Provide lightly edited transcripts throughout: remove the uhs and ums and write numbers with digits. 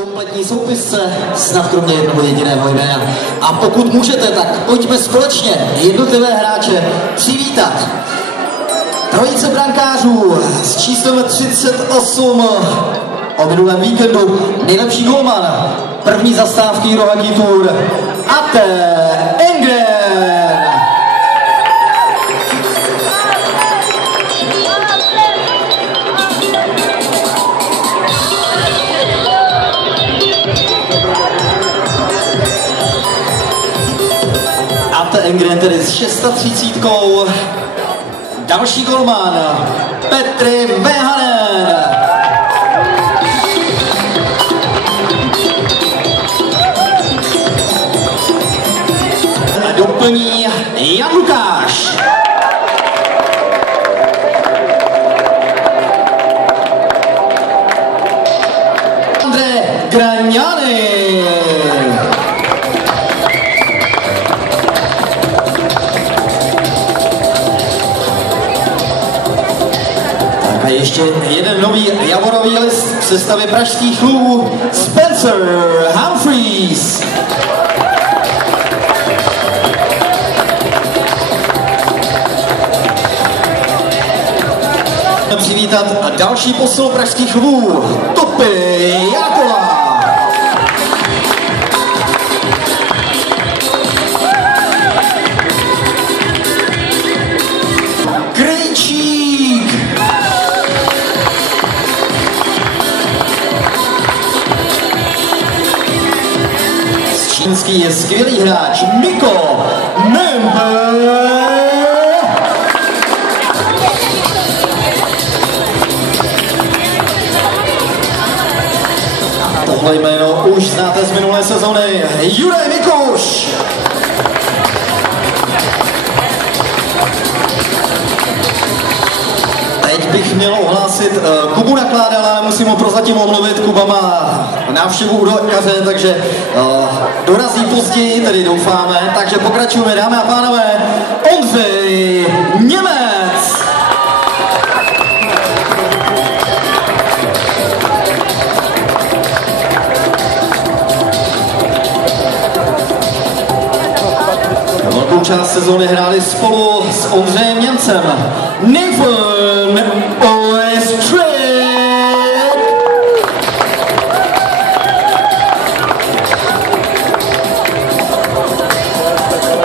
kompletní soupisce, snad kromě jednoho jediného jména. A pokud můžete, tak pojďme společně jednotlivé hráče přivítat. Trojice brankářů s číslem 38 o minulém víkendu nejlepší golman první zastávky Rohaký Tour Atte Engren. Atte Engren tedy s 630. Další golman Petri Vehanen. Doplní Jan Lukáš. Andre Gragnani. A ještě jeden nový javorový list v sestavě pražských klubů Spencer Humphreys. Přivítat další posil pražských klubů Topy Jakola. Krejčík. Čínský je skvělý hráč Miko Nembe. Tohle jméno už znáte z minulé sezony. Juraj Mikuš. Teď bych měl ohlásit Kubu Nakládala, ale musím ho prozatím omluvit. Kuba má návštěvu u lékaře, takže dorazí později, tedy doufáme. Takže pokračujeme, dámy a pánové. Ondřej Němec. Velkou část sezóny hráli spolu s Ondřejem Němcem. Nathan Oestrid.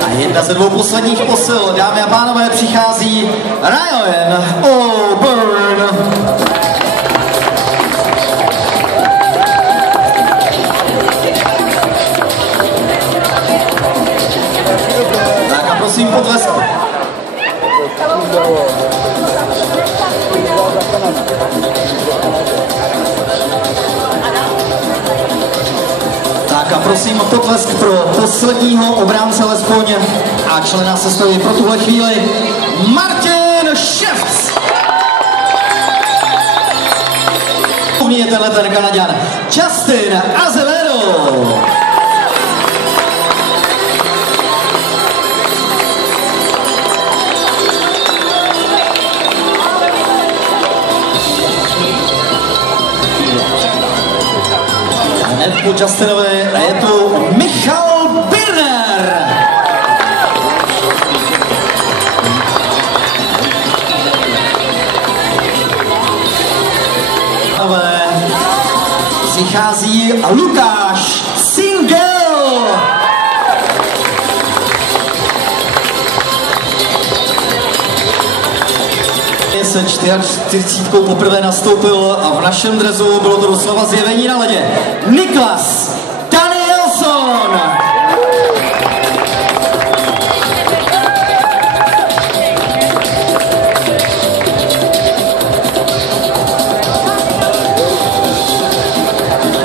A jedna ze dvou posledních posil, dámy a pánové, přichází Ryan O'Byrne. Prosím, potlesk. Tak a prosím potlesk pro posledního obránce alespoň a člena sestavy pro tuhle chvíli Martin Ševc. Je tenhle ten Kanaďan Justin Azevedo. Po Justinovi je tu Michal Birner. Přichází Lukáš Singel. Se 44 poprvé nastoupil a v našem dresu bylo to doslova zjevení na ledě. Niklas Danielson.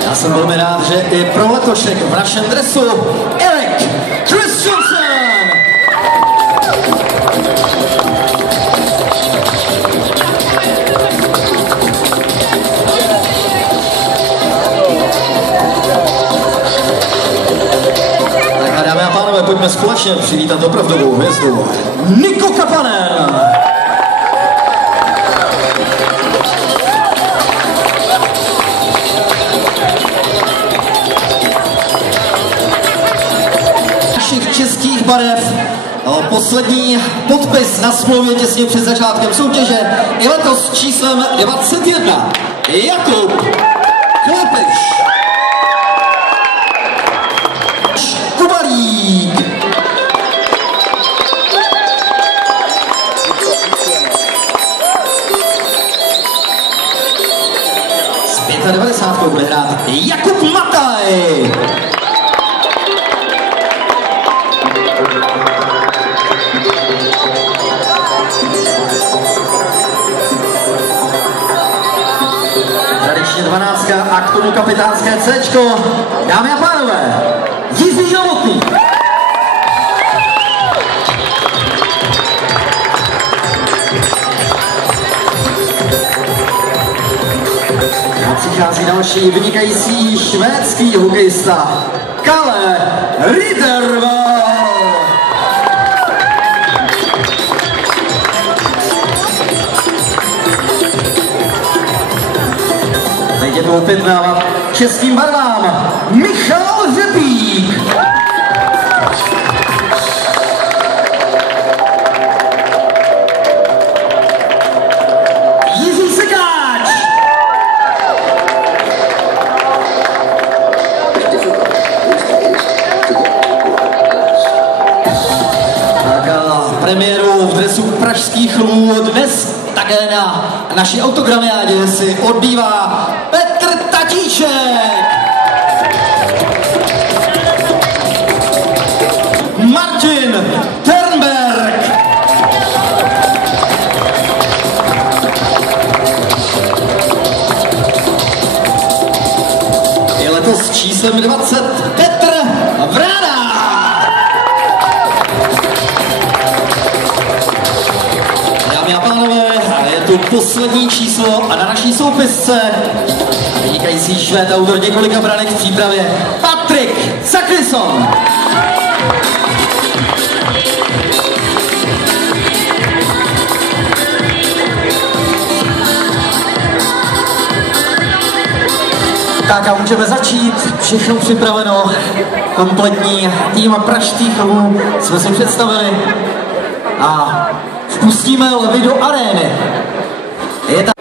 Já jsem velmi rád, že i pro letošek v našem dresu Erik Christensen. Pojďme společně přivítat opravdovou hvězdu Niko Kapanen. poslední podpis na smlouvě těsně před začátkem soutěže. I letos s číslem 21. Jakub Klepeš. Kubalík. S 95 bude hrát Jakub Mataj. Tradičně 12 a k tomu kapitánské Cčko. Dámy a pánové, Jiří Novotný. A přichází další vynikající švédský hokejista Kalle Riddervall. Teď je to opět na českým barvám Michal Řepík. Jiří Sekáč. Tak a premiéru v dresu pražských Lvů dnes také na naší autogramiádě si odbývá Petr Tatíček. Martin Ternberg. Je letos s číslem 20 Petr Vrana. Dámy a pánové, je tu poslední číslo a na naší soupisce vynikající Švéd, autor několika branek v přípravě, Patrik Zakrison. Tak a můžeme začít, všechno připraveno, kompletní tým pražských Lvů jsme si představili a vpustíme lvy do arény. Je